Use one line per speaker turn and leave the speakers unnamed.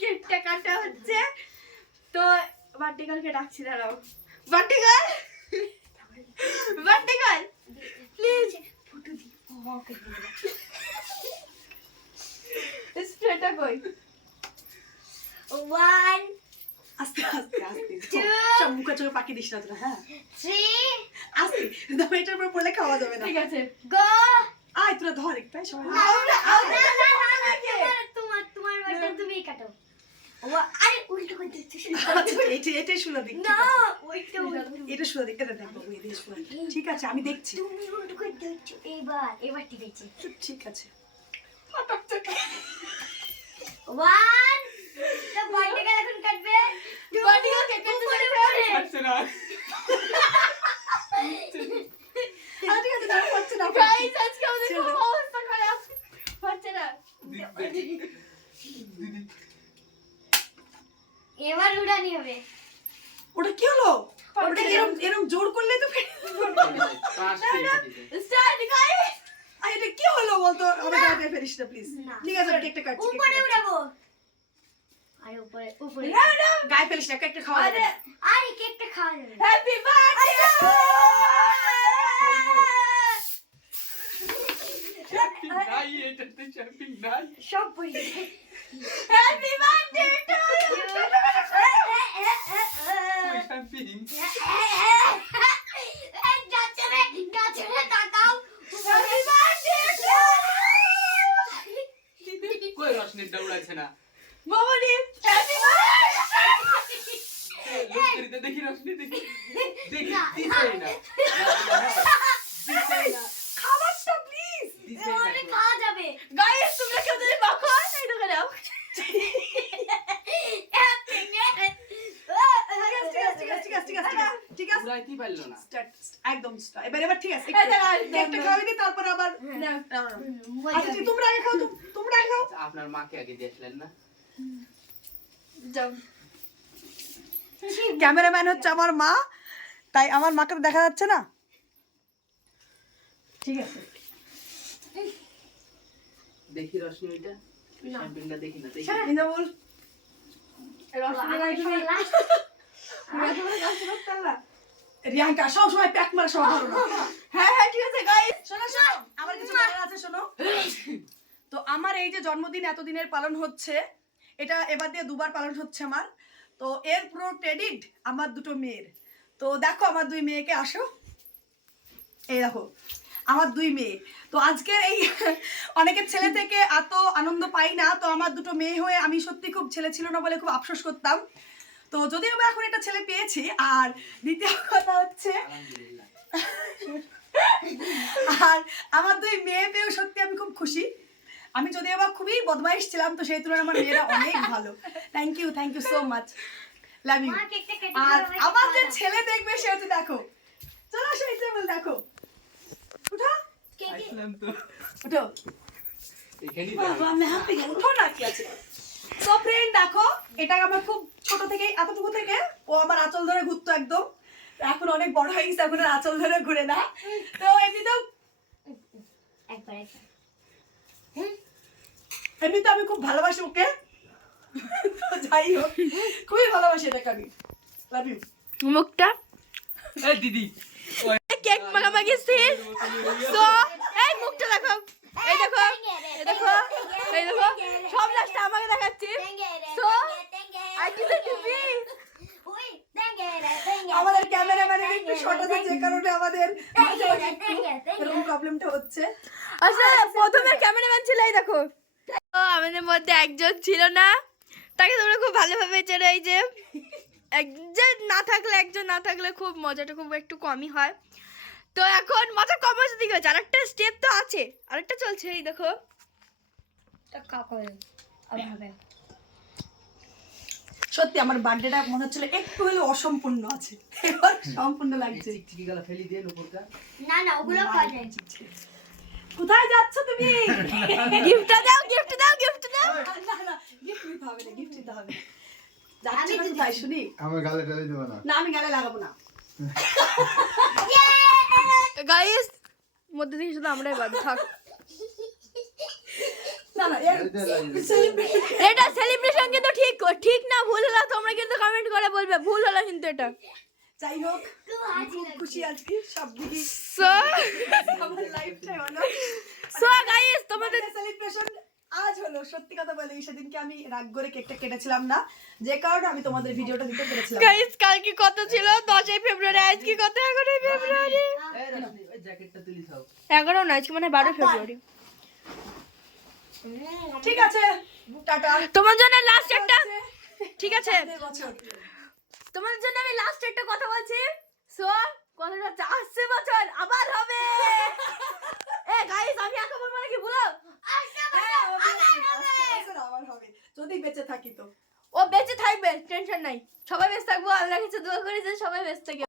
কেকটা কাটা হচ্ছে তো বার্থডে ডাকছি দাঁড়াও birthday girl birthday girl please স্প্রেটা কই
ওয়ান
আস্তে আস্তে আস্তে. সব মুখে চোখে পাকি দিস না তোরা হ্যাঁ
থ্রি
আস্তে দাও এটার উপর পড়লে খাওয়া যাবে না
ঠিক আছে
গো
আয় তোরা ধর একটু সবাই
আমরা আমরা
তোমার তোমার বার্থডে তুমি কাটো আরে উল্টো করে দিচ্ছিস।
আচ্ছা, এটা এটাই শুনে দিক
না ওইটা
এটা শুনে দিক এটা দেখো এটা শুনে। ঠিক আছে আমি দেখছি।
তুমি উল্টো করে দিচ্ছ এবার এবার ঠিক আছে।
ঠিক আছে।
ওয়ান তো বার্থডে এখন কাটবে। উপরে।
পারছে না
আচ্ছা, ঠিক আছে দাঁড়াও পাচ্ছে না
গাইস আজকে আমাদের
ছেড়ে
খুব
দাও।
অবস্থা খারাপ পাচ্ছে না
দিদি
এবার উড়ানি হবে
ওটা কি হলো ওটা এরকম এরকম জোর করলে তো ফেটে
পাঁচ কেজি
স্টার্ট গাইস
আর এটা কি হলো বলতো আমার গায়ে ফেরিস না প্লিজ
না।
ঠিক আছে কেকটা কাটছি
উপরে
কেকটা কাটছি।
উড়াবো আরে উপরে উপরে
না না
গায়ে ফেলিস না কেকটা খাওয়া যাবে
আরে
না।
আরে কেকটা খাওয়া যাবে
হ্যাপি বার্থডে
শ্যাম্পিং নাই এটাতে শ্যাম্পিং নাই
সব পড়ে গেছে
হ্যাপি বার্থডে টু
ওই কই রশনির দৌড়াচ্ছে না?
বার্থডে
লোকদেরকে দেখি রশনি দেখি। দেখি
না,
দিছেই না দিছেই না
খাবারটা প্লিজ
দিছেই
ওরে
না
খাওয়া যাবে
গাইস তোমরা কেউ যদি মাখো এই ঢুকে দাও
ঠিক আছে ঠিক আছে ঠিক আছে ঠিক আছে ঠিক আছে ঠিক
পারল না।
একদম এবার এবার ঠিক আছে
দাঁড়া।
খাওয়াই দি তারপর আবার
না
না, না, না। আচ্ছা তোমরা আগে খাও তোমরা আগে খাও।
আচ্ছা, আপনার মাকে আগে দেখলেন না?
যাও।
ক্যামেরাম্যান হচ্ছে আমার মা তাই আমার মাকে তো দেখা যাচ্ছে না। ঠিক আছে।
দেখি রশনি ওইটা? দেখি না দেখি।
ইন্দ্রবুল
রসগোল্লা তুমি
রিয়াঙ্কা সব সময় প্যাক মারা সব ভালো না
হ্যাঁ হ্যাঁ ঠিক আছে গাইস
শোনো শোনো, আমার কিছু বলার আছে, শোনো। তো আমার এই যে জন্মদিন এতদিনের পালন হচ্ছে, এটা এবার দিয়ে দুবার পালন হচ্ছে আমার। তো এর পুরো ক্রেডিট আমার দুটো মেয়ের। তো দেখো, আমার দুই মেয়েকে আসো। এই দেখো, আমার দুই মেয়ে। তো আজকের এই অনেকের ছেলে থেকে এত আনন্দ পাই না, তো আমার দুটো মেয়ে হয়ে আমি সত্যি খুব ছেলে ছিল না বলে খুব আফসোস করতাম। তো যদিও বা এখন একটা ছেলে পেয়েছি আর দ্বিতীয় কথা হচ্ছে আর আমার দুই মেয়ে পেয়েও সত্যি আমি খুব খুশি। আমি যদি আবার খুবই বদমাইশ ছিলাম তো সেই তুলনায় আমার মেয়েরা অনেক ভালো। Thank you thank you so much love you আর আমার যে ছেলে দেখবে সে হচ্ছে দেখো। চলো সেই টেবিল দেখো। উঠো। উঠো। বাবা আমি হাতে উঠো না কি আছে? তো ফ্রেন্ড দেখো এটা আমার খুব ছোট থেকে এতটুকু থেকে ও আমার আঁচল ধরে ঘুরতো একদম। এখন অনেক বড় হয়ে গেছে এখন আঁচল ধরে ঘুরে না। তো এমনিতেও
একবার একবার।
এমনি তো আমি খুব ভালোবাসি ওকে। যাই হোক খুবই ভালোবাসি এটাকে আমি। লাভ ইউ
মুখটা।
এই দিদি।
কেক মাখামাখি শেষ তো এই মুখটা দেখো। এই দেখো এই দেখো এই দেখো সব লাস্টটা আমাকে দেখাচ্ছি। So, I didn't do this.
আমাদের ক্যামেরাম্যানের একটু শর্ট আছে যে কারণে আমাদের এরকম প্রবলেমটা হচ্ছে।
আসলে প্রথমে ক্যামেরাম্যান ছিল এই দেখো। আমাদের মধ্যে একজন ছিল না। তাকে তোমরা খুব ভালোভাবে চেনো এই যে। একজন না থাকলে একজন না থাকলে খুব মজাটা খুব একটু কমই হয়। দিকে আরেকটা স্টেপ তো আছে। আরেকটা চলছে এই দেখো।
সত্যি আমার বার্থডেটা মনে হচ্ছিল একটু হলেও অসম্পূর্ণ আছে। এবার সম্পূর্ণ লাগছে।
চিকচিকি গলা ফেলি দিয়ে উপরটা
না না ওগুলো খাওয়া যায়
কোথায় যাচ্ছ তুমি?
গিফটটা দাও গিফট দাও গিফট দাও।
না না গিফট নিতে হবে না গিফট দিতে হবে। যাচ্ছ না কোথায় শুনি?
আমার গালে টালে দেবো না।
না আমি গালে লাগাবো না।
গাইস মধ্যে থেকে শুধু আমরাই বাদ থাক। এটা সেলিব্রেশন কিন্তু ঠিক ঠিক না ভুল হলো তোমরা কিন্তু কমেন্ট করে বলবে ভুল হলো কিন্তু এটা।
যাই হোক খুব খুশি আজকে সব দিকে।
সো
আমার লাইফটাই হলো।
সো গাইস তোমাদের
সেলিব্রেশন আজ হলো সত্যি কথা বলে সেদিনকে আমি রাগ করে কেকটা কেটেছিলাম না যে কারণে আমি তোমাদের ভিডিওটা দিতে পেরেছিলাম।
গাইস কালকে কত ছিল? দশই ফেব্রুয়ারি আজকে কত? এগারোই ফেব্রুয়ারি। এগারো না আজকে মানে বারো আচ্ছা। ফেব্রুয়ারি।
ঠিক আছে।
তোমার জন্য লাস্ট একটা ঠিক আছে। তোমার জন্য আমি লাস্ট একটা কথা বলছি। সো কথাটা বছর আবার হবে। এ গাইস আমি মানে বলব? নাকি বলো
হ্যাঁ,
যদি বেঁচে থাকি তো।
ও বেঁচে থাকবে টেনশন নাই। সবাই বেঁচে থাকব আল্লাহ কিছু দোয়া করি যে সবাই বেঁচে থাকে।